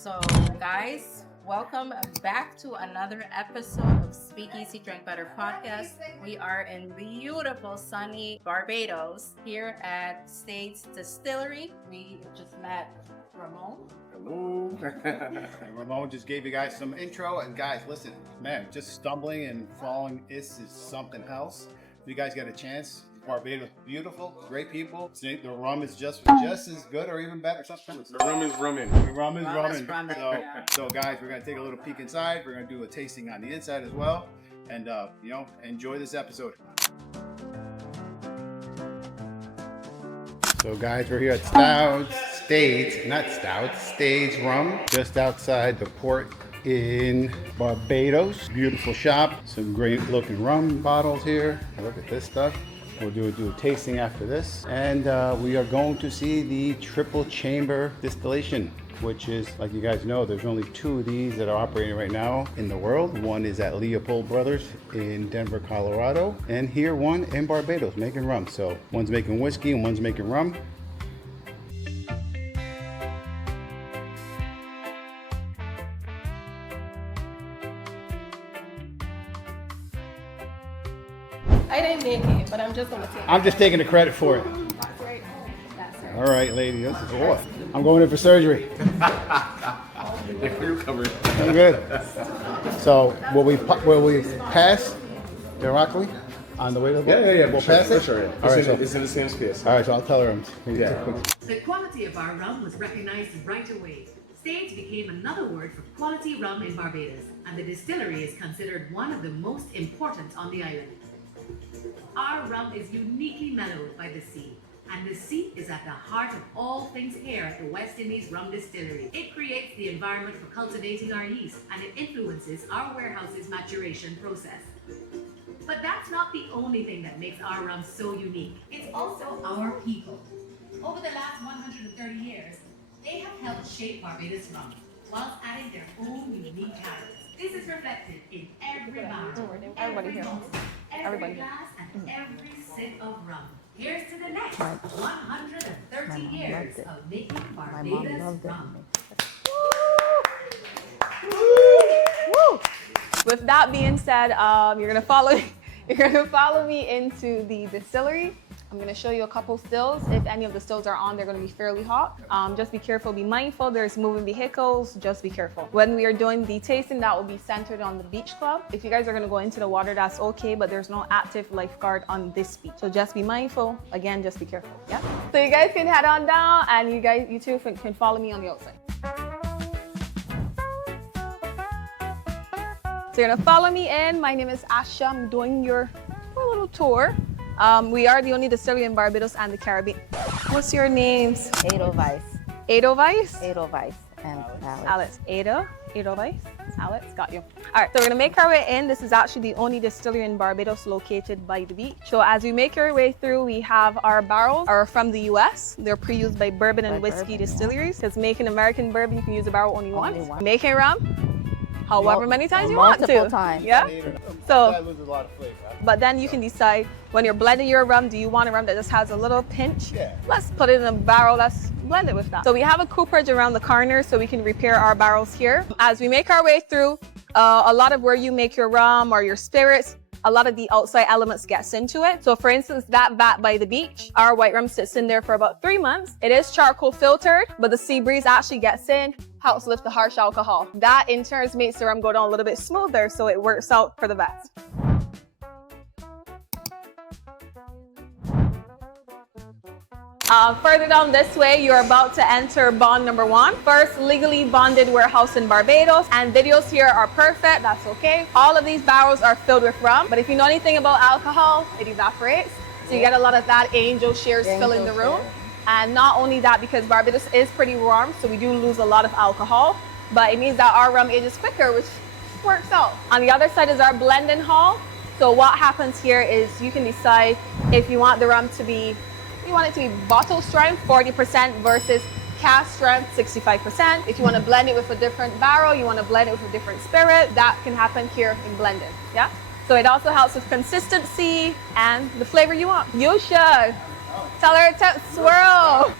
So, guys, welcome back to another episode of Speakeasy Drink Better podcast. We are in beautiful, sunny Barbados here at Stade's Distillery. We just met Ramon. Hello. And Ramon just gave you guys some intro. And guys, listen, man, just stumbling and falling is something else. If you guys get a chance, Barbados, beautiful, great people. The rum is just as good or even better. Sometimes the rum is rumming. The rum is rumming. So guys, we're gonna take a little peek inside. We're gonna do a tasting on the inside as well, and enjoy this episode. So guys, we're here at Stade's Rum, just outside the port in Barbados. Beautiful shop, some great looking rum bottles here. Look at this stuff. We'll do a tasting after this. And we are going to see the triple chamber distillation, which is, like you guys know, there's only two of these that are operating right now in the world. One is at Leopold Brothers in Denver, Colorado, and here one in Barbados making rum. So one's making whiskey and one's making rum. I didn't make it, but I'm just gonna take it. I'm just taking the credit for it. That's right. That's right. All right, lady, this is awesome. I'm going in for surgery. You're covered. I'm good. So will we pass directly on the way to the boat? Yeah. We'll pass it? Sure, yeah. All right, It's in the same space. All right, so I'll tell her. The quality of our rum was recognized right away. Stade became another word for quality rum in Barbados, and the distillery is considered one of the most important on the island. Our rum is uniquely mellowed by the sea, and the sea is at the heart of all things here at the West Indies Rum Distillery. It creates the environment for cultivating our yeast, and it influences our warehouse's maturation process. But that's not the only thing that makes our rum so unique. It's also our people. Over the last 130 years, they have helped shape Barbados rum, whilst adding their own unique talents. This is reflected in every barrel, every bottle, every glass, and every sip of rum. Here's to the next 130 years of making Barbados rum. With that being said, you're gonna follow me into the distillery. I'm gonna show you a couple stills. If any of the stills are on, they're gonna be fairly hot. Just be careful, be mindful. There's moving vehicles, just be careful. When we are doing the tasting, that will be centered on the beach club. If you guys are gonna go into the water, that's okay, but there's no active lifeguard on this beach. So just be mindful. Again, just be careful, yeah? So you guys can head on down, and you two can follow me on the outside. So you're gonna follow me in. My name is Asha. I'm doing your little tour. We are the only distillery in Barbados and the Caribbean. What's your names? Edelweiss. Edelweiss? Edelweiss and Alex. Edelweiss. Alex, got you. All right, so we're gonna make our way in. This is actually the only distillery in Barbados located by the beach. So as we make our way through, we have our barrels are from the US. They're pre-used by bourbon and whiskey distilleries. Because making American bourbon, you can use a barrel only once. Making rum, however many times you want to. Multiple times. Yeah? So, That loses a lot of flavor. but then you can decide when you're blending your rum, do you want a rum that just has a little pinch? Yeah. Let's put it in a barrel, let's blend it with that. So we have a cooperage around the corner so we can repair our barrels here. As we make our way through, a lot of where you make your rum or your spirits, a lot of the outside elements gets into it. So for instance, that vat by the beach, our white rum sits in there for about 3 months. It is charcoal filtered, but the sea breeze actually gets in, helps lift the harsh alcohol. That in turn makes the rum go down a little bit smoother, so it works out for the vats. Further down this way, you're about to enter bond number 1. First legally bonded warehouse in Barbados, and videos here are perfect, that's okay. All of these barrels are filled with rum, but if you know anything about alcohol, it evaporates. So you get a lot of that angel shares filling the room. And not only that, because Barbados is pretty warm, so we do lose a lot of alcohol, but it means that our rum ages quicker, which works out. On the other side is our blending hall. So what happens here is you can decide if you want the rum to be you want it to be bottle strength, 40% versus cask strength, 65%. If you want to blend it with a different barrel, you want to blend it with a different spirit, that can happen here in blended, yeah? So it also helps with consistency and the flavor you want. You should. Tell her to swirl.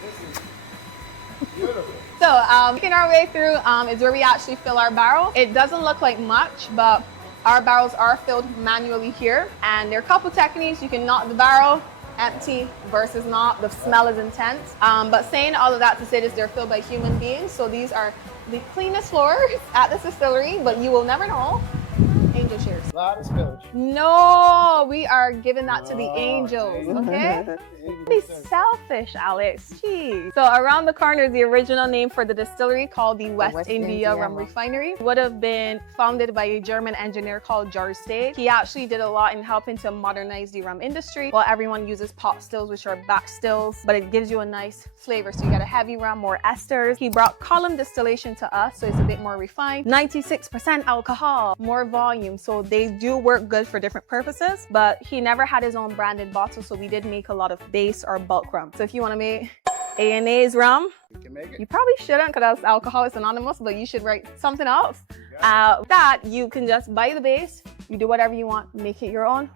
Beautiful. Making our way through is where we actually fill our barrel. It doesn't look like much, but our barrels are filled manually here. And there are a couple techniques. You can knock the barrel empty versus not. The smell is intense. But saying all of that to say this, they're filled by human beings. So these are the cleanest floors at this distillery, but you will never know. Angel cheers. A lot of spillage. No, we are giving that to the angels, okay? Be selfish, Alex. Jeez. So around the corner is the original name for the distillery called the West India Rum Refinery. Would have been founded by a German engineer called Stade. He actually did a lot in helping to modernize the rum industry. While everyone uses pot stills, which are batch stills, but it gives you a nice flavor. So you got a heavy rum, more esters. He brought column distillation to us, so it's a bit more refined. 96% alcohol, more volume. So they do work good for different purposes, but he never had his own branded bottle, so we did make a lot of base or bulk rum. So if you want to make A&A's rum, You can make it. you probably shouldn't because that's Alcoholics Anonymous, but you should write something else. That you can just buy the base, you do whatever you want, make it your own,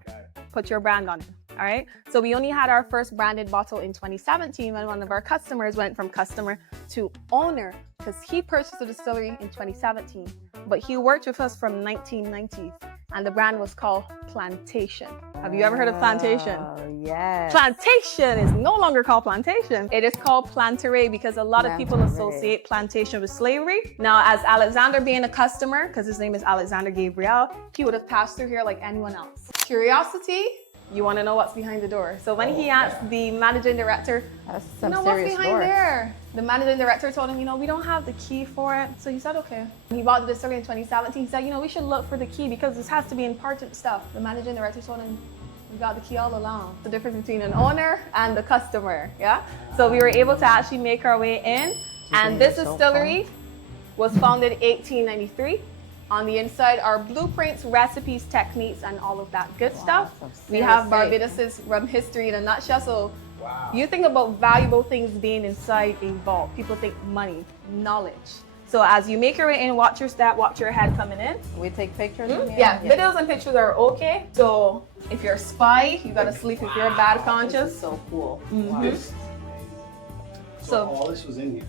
put your brand on it. All right. So we only had our first branded bottle in 2017 when one of our customers went from customer to owner because he purchased the distillery in 2017, but he worked with us from 1990, and the brand was called Plantation. Have you ever heard of Plantation? Yes. Plantation is no longer called Plantation. It is called Planteray because a lot of people associate plantation with slavery. Now, as Alexander being a customer, because his name is Alexander Gabriel, he would have passed through here like anyone else. Curiosity, you want to know what's behind the door. So when he asked the managing director, That's you some know, what's serious behind doors. there? The managing director told him, you know, we don't have the key for it. So he said, okay. He bought the distillery in 2017. He said, you know, we should look for the key because this has to be important stuff. The managing director told him, we got the key all along. The difference between an owner and the customer, yeah? So we were able to actually make our way in. And this distillery was founded in 1893. On the inside are blueprints, recipes, techniques, and all of that good stuff. We have Barbados's rum history in a nutshell. So you think about valuable things being inside a vault. People think money, knowledge. So as you make your way in, watch your step, watch your head coming in. We take pictures. of it? Yeah, videos and pictures are okay. So if you're a spy, you gotta sleep if you're a bad conscious. So cool. This. So all this was in here.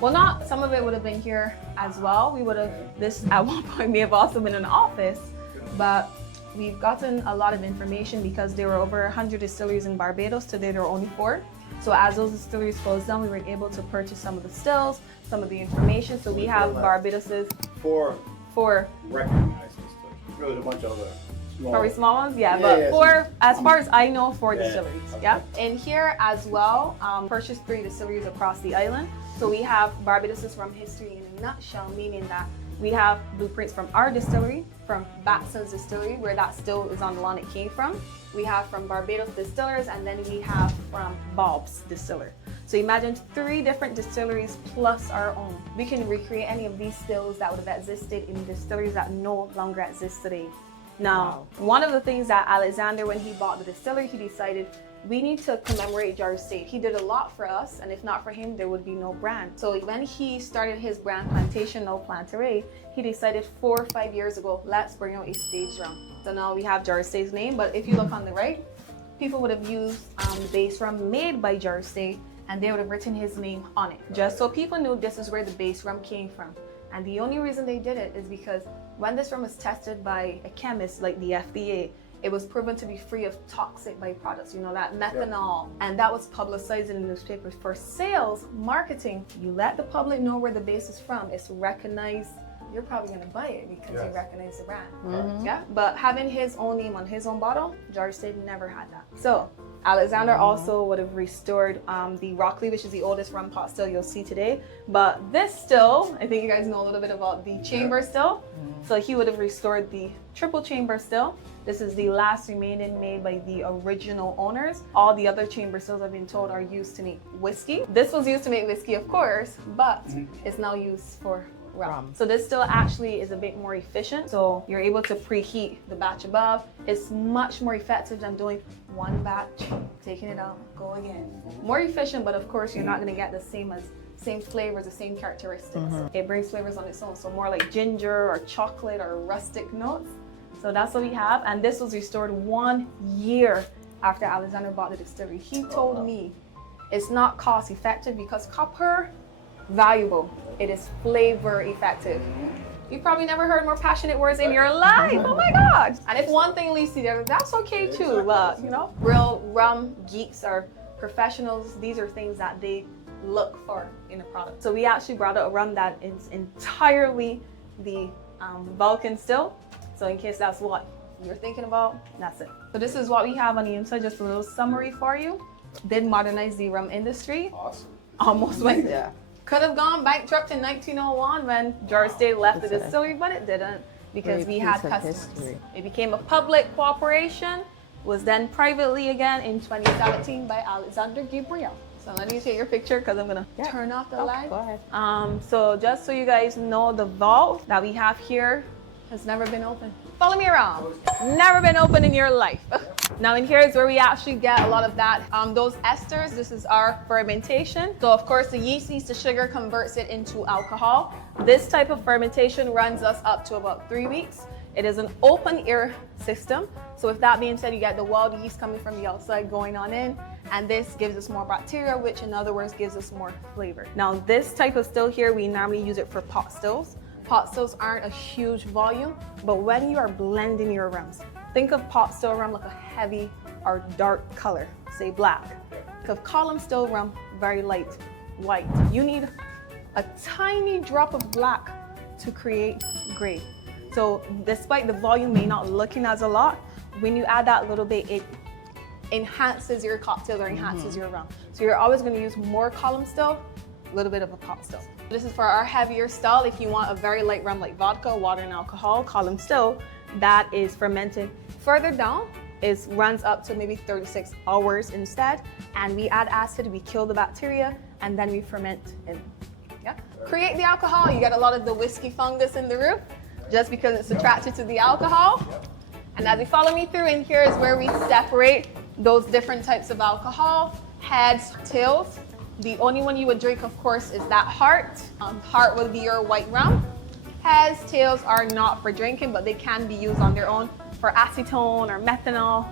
well, not some of it would have been here as well. We would have, this at one point may have also been an office, but we've gotten a lot of information because there were over 100 distilleries in Barbados. Today there are only 4. So as those distilleries closed down, we were able to purchase some of the stills, some of the information. So we have Barbados's 4 4 recognized distilleries. Really a bunch of other small. Probably small ones, yeah, Yeah, but yeah, 4, as far as I know, 4 Yeah, distilleries, okay. yeah. And here as well, purchased 3 distilleries across the island. So we have Barbados's rum history in a nutshell, meaning that we have blueprints from our distillery, from Batson's distillery, where that still is on the lawn it came from. We have from Barbados distillers, and then we have from Bob's distiller. So imagine 3 different distilleries plus our own. We can recreate any of these stills that would have existed in distilleries that no longer exist today. Now, one of the things that Alexander, when he bought the distillery, he decided we need to commemorate Stade. He did a lot for us, and if not for him, there would be no brand. So when he started his brand Plantation, now Planteray, he decided 4 or 5 years ago, let's bring out a stage rum. So now we have Stade's name, but if you look on the right, people would have used the base rum made by Stade, and they would have written his name on it, just so people knew this is where the base rum came from. And the only reason they did it is because when this rum was tested by a chemist like the FDA, it was proven to be free of toxic byproducts, you know, that methanol. And that was publicized in the newspapers for sales, marketing. You let the public know where the base is from. It's recognized. You're probably gonna buy it because you recognize the brand. Yeah, but having his own name on his own bottle, Stade never had that. So Alexander also would have restored the Rockley, which is the oldest rum pot still you'll see today. But this still, I think you guys know a little bit about the chamber still. So he would have restored the triple chamber still. This is the last remaining made by the original owners. All the other chamber stills, I've been told, are used to make whiskey. This was used to make whiskey, of course, but it's now used for rum. So this still actually is a bit more efficient. So you're able to preheat the batch above. It's much more effective than doing one batch, taking it out, go again. More efficient, but of course you're not gonna get the same flavors, the same characteristics. It brings flavors on its own. So more like ginger or chocolate or rustic notes. So that's what we have. And this was restored 1 year after Alexander bought the distillery. He told me it's not cost effective because copper valuable. It is flavor effective. You've probably never heard more passionate words in your life. Oh my God. And if one thing leads to the other, that's okay too. But, you know, real rum geeks or professionals, these are things that they look for in a product. So we actually brought out a rum that is entirely the Vulcan still. So in case that's what you're thinking about, that's it. So this is what we have on the inside, just a little summary for you. Did modernize the rum industry. Awesome. Almost went there. Could have gone bankrupt in 1901 when George Stade left the distillery, but it didn't because we had customers. It became a public corporation, was then privately again in 2017 by Alexander Gabriel. So let me take your picture because I'm gonna turn off the light. Go ahead. So just so you guys know, the vault that we have here has never been open. Follow me around. Never been open in your life. Now in here is where we actually get a lot of that, those esters. This is our fermentation. So of course the yeast eats the sugar, converts it into alcohol. This type of fermentation runs us up to about 3 weeks. It is an open air system. So with that being said, you get the wild yeast coming from the outside going on in, and this gives us more bacteria, which in other words gives us more flavor. Now this type of still here, we normally use it for pot stills. Pot stills aren't a huge volume, but when you are blending your rums, think of pot still rum like a heavy or dark color, say black. Think of column still rum, very light, white. You need a tiny drop of black to create gray. So despite the volume may not looking as a lot, when you add that little bit, it enhances your cocktail or enhances your rum. So you're always going to use more column still, a little bit of a pot still. This is for our heavier style. If you want a very light rum like vodka, water, and alcohol, column still, that is fermented. Further down runs up to maybe 36 hours instead, and we add acid, we kill the bacteria, and then we ferment it. Yeah. Create the alcohol. You get a lot of the whiskey fungus in the room, just because it's attracted to the alcohol. And as you follow me through, in here is where we separate those different types of alcohol, heads, tails. The only one you would drink, of course, is that heart. Heart will be your white rum. Heads, tails are not for drinking, but they can be used on their own for acetone or methanol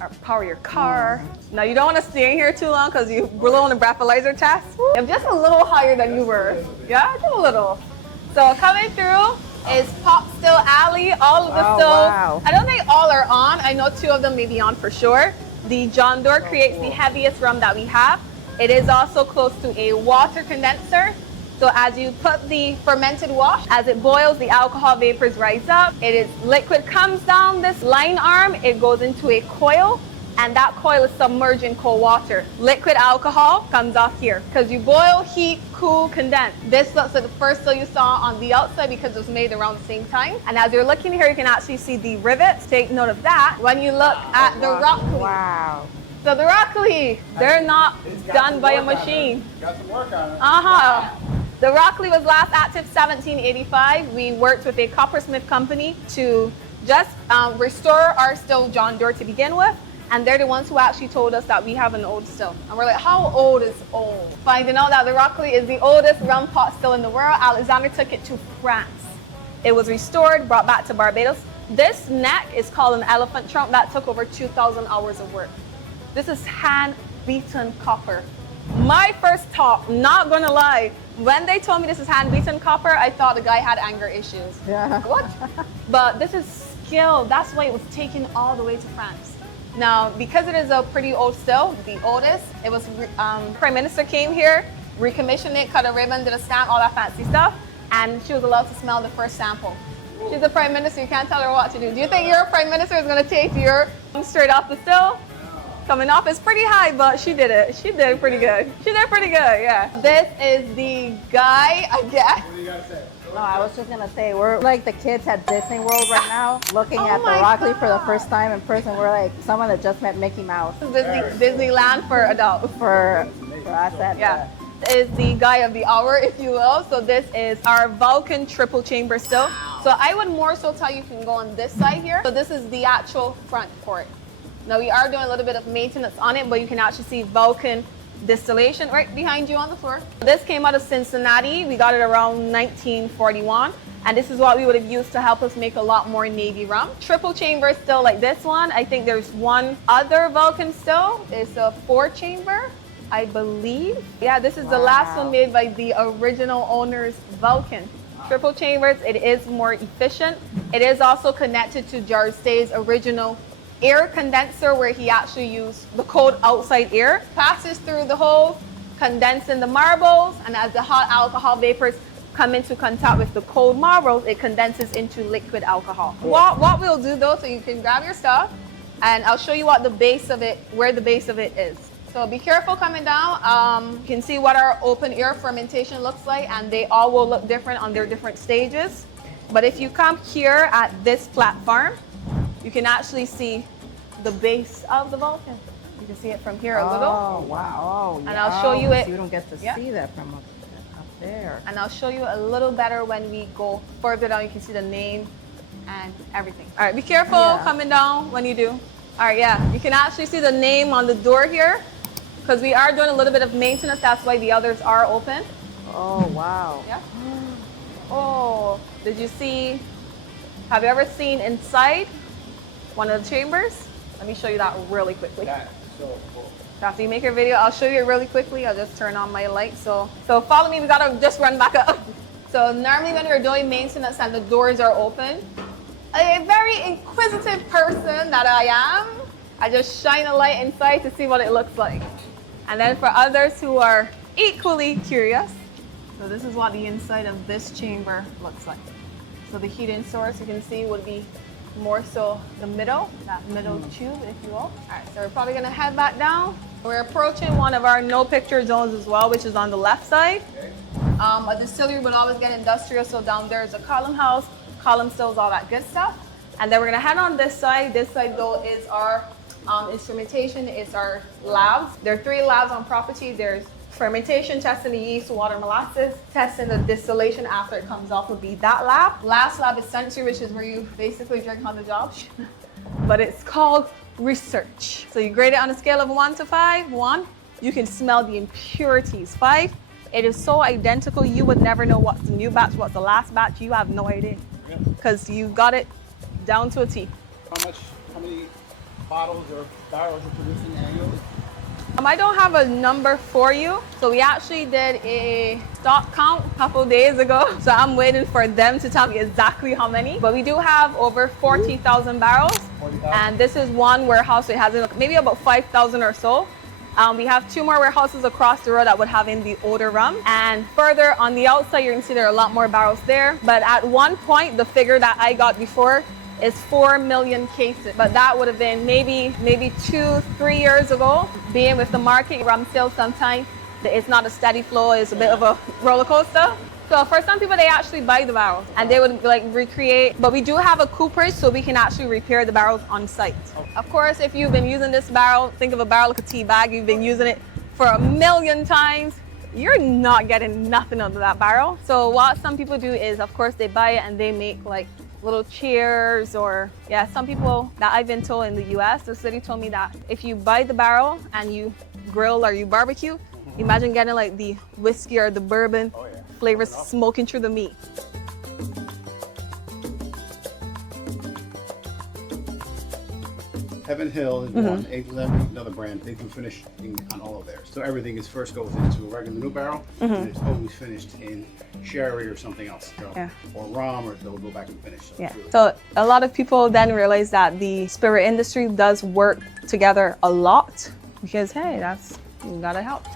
or power your car. Now you don't want to stay in here too long because you blow on a breathalyzer test. I'm just a little higher than you were. Yeah, just a little. So coming through is Pop Still Alley. All of the stills, I don't think all are on. I know 2 of them may be on for sure. The John Doerr creates the heaviest rum that we have. It is also close to a water condenser. So as you put the fermented wash, as it boils, the alcohol vapors rise up. Liquid comes down this line arm, it goes into a coil, and that coil is submerged in cold water. Liquid alcohol comes off here. Because you boil, heat, cool, condense. This looks like the first still you saw on the outside because it was made around the same time. And as you're looking here, you can actually see the rivets. Take note of that. When you look at the Rockley. Wow. So the Rockley, they're not done by a machine. Got some work on it. The Rockley was last active 1785. We worked with a coppersmith company to just restore our still John Doerr to begin with. And they're the ones who actually told us that we have an old still. And we're like, how old is old? Finding out that the Rockley is the oldest rum pot still in the world. Alexander took it to France. It was restored, brought back to Barbados. This neck is called an elephant trunk. That took over 2,000 hours of work. This is hand-beaten copper. My first thought, not gonna lie, when they told me this is hand-beaten copper, I thought the guy had anger issues. Yeah. What? But this is skill. That's why it was taken all the way to France. Now, because it is a pretty old still, the oldest, it was, Prime Minister came here, recommissioned it, cut a ribbon, did a stamp, all that fancy stuff, and she was allowed to smell the first sample. She's the Prime Minister, you can't tell her what to do. Do you think your Prime Minister is gonna take your straight off the still? Coming off is pretty high, but she did it. She did pretty good. She did pretty good, yeah. This is the guy, I guess. What do you got to say? No, I was just gonna say, we're like the kids at Disney World right now, looking at the my Rockley for the God. first time in person. We're like someone that just met Mickey Mouse. Disneyland for adults. For us, and Yeah. Is the guy of the hour, if you will. So this is our Vulcan triple chamber still. So I would more so tell you can go on this side here. So this is the actual front port. Now we are doing a little bit of maintenance on it, but you can actually see Vulcan distillation right behind you on the floor. This came out of Cincinnati. We got it around 1941. And this is what we would have used to help us make a lot more Navy rum. Triple chamber still like this one. I think there's one other Vulcan still. It's a 4-chamber. I believe. Yeah, this is the last one made by the original owners, Vulcan. Triple chambers, it is more efficient. It is also connected to George Stade's original air condenser where he actually used the cold outside air, passes through the hole, condensing the marbles, and as the hot alcohol vapors come into contact with the cold marbles, it condenses into liquid alcohol. What we'll do though, so you can grab your stuff, and I'll show you what the base of it, where the base of it is. So be careful coming down. You can see what our open air fermentation looks like, and they all will look different on their different stages. But if you come here at this platform, you can actually see the base of the Vulcan. You can see it from here a little. Oh, wow. Oh, and I'll show you it. So you don't get to see that from up there. And I'll show you a little better when we go further down. You can see the name and everything. All right, be careful coming down when you do. All right, yeah, you can actually see the name on the door here because we are doing a little bit of maintenance. That's why the others are open. Oh, wow. Yeah. Oh, did you see, have you ever seen inside one of the chambers? Let me show you that really quickly. That's so cool. After you make your video, I'll show you it really quickly. I'll just turn on my light. So follow me, we gotta just run back up. So normally when we're doing maintenance and the doors are open, a very inquisitive person that I am, I just shine a light inside to see what it looks like. And then for others who are equally curious, so this is what the inside of this chamber looks like. So the heating source you can see would be more so the middle, that middle tube, if you will. All right, so we're probably gonna head back down. We're approaching one of our no picture zones as well, which is on the left side. A distillery would always get industrial, so down there is a column house, column stills, all that good stuff. And then we're gonna head on this side. This side though is our instrumentation, it's our labs. There are 3 labs on property. There's fermentation, testing the yeast, water, molasses, testing the distillation after it comes off would be that lab. Last lab is sensory, which is where you basically drink on the job. But it's called research. So you grade it on a scale of 1 to 5. 1, you can smell the impurities. 5, it is so identical you would never know what's the new batch, what's the last batch. You have no idea because you got it down to a T. How many bottles or barrels you're producing annually? I don't have a number for you. So we actually did a stock count a couple days ago. So I'm waiting for them to tell me exactly how many. But we do have over 40,000 barrels. 40,000? And this is one warehouse. It has maybe about 5,000 or so. We have 2 more warehouses across the road that would have in the older rum. And further on the outside, you can see there are a lot more barrels there. But at one point, the figure that I got before is 4 million cases, but that would have been maybe 2-3 years ago. Being with the market, rum sales sometimes it's not a steady flow, it's a bit of a roller coaster. So for some people, they actually buy the barrels and they would like recreate, but we do have a cooperage so we can actually repair the barrels on site. Of course, if you've been using this barrel, think of a barrel like a tea bag, you've been using it for a million times, you're not getting nothing out of that barrel. So what some people do is, of course, they buy it and they make like little chairs, or some people that I've been told in the US, the city told me that if you buy the barrel and you grill or you barbecue, imagine getting like the whiskey or the bourbon flavors smoking through the meat. Heaven Hill is one, another brand. They do finishing on all of theirs. So everything is first goes into a regular new barrel, and it's always finished in sherry or something else, or rum, or they'll go back and finish. So, really so a lot of people then realize that the spirit industry does work together a lot because hey, you gotta help.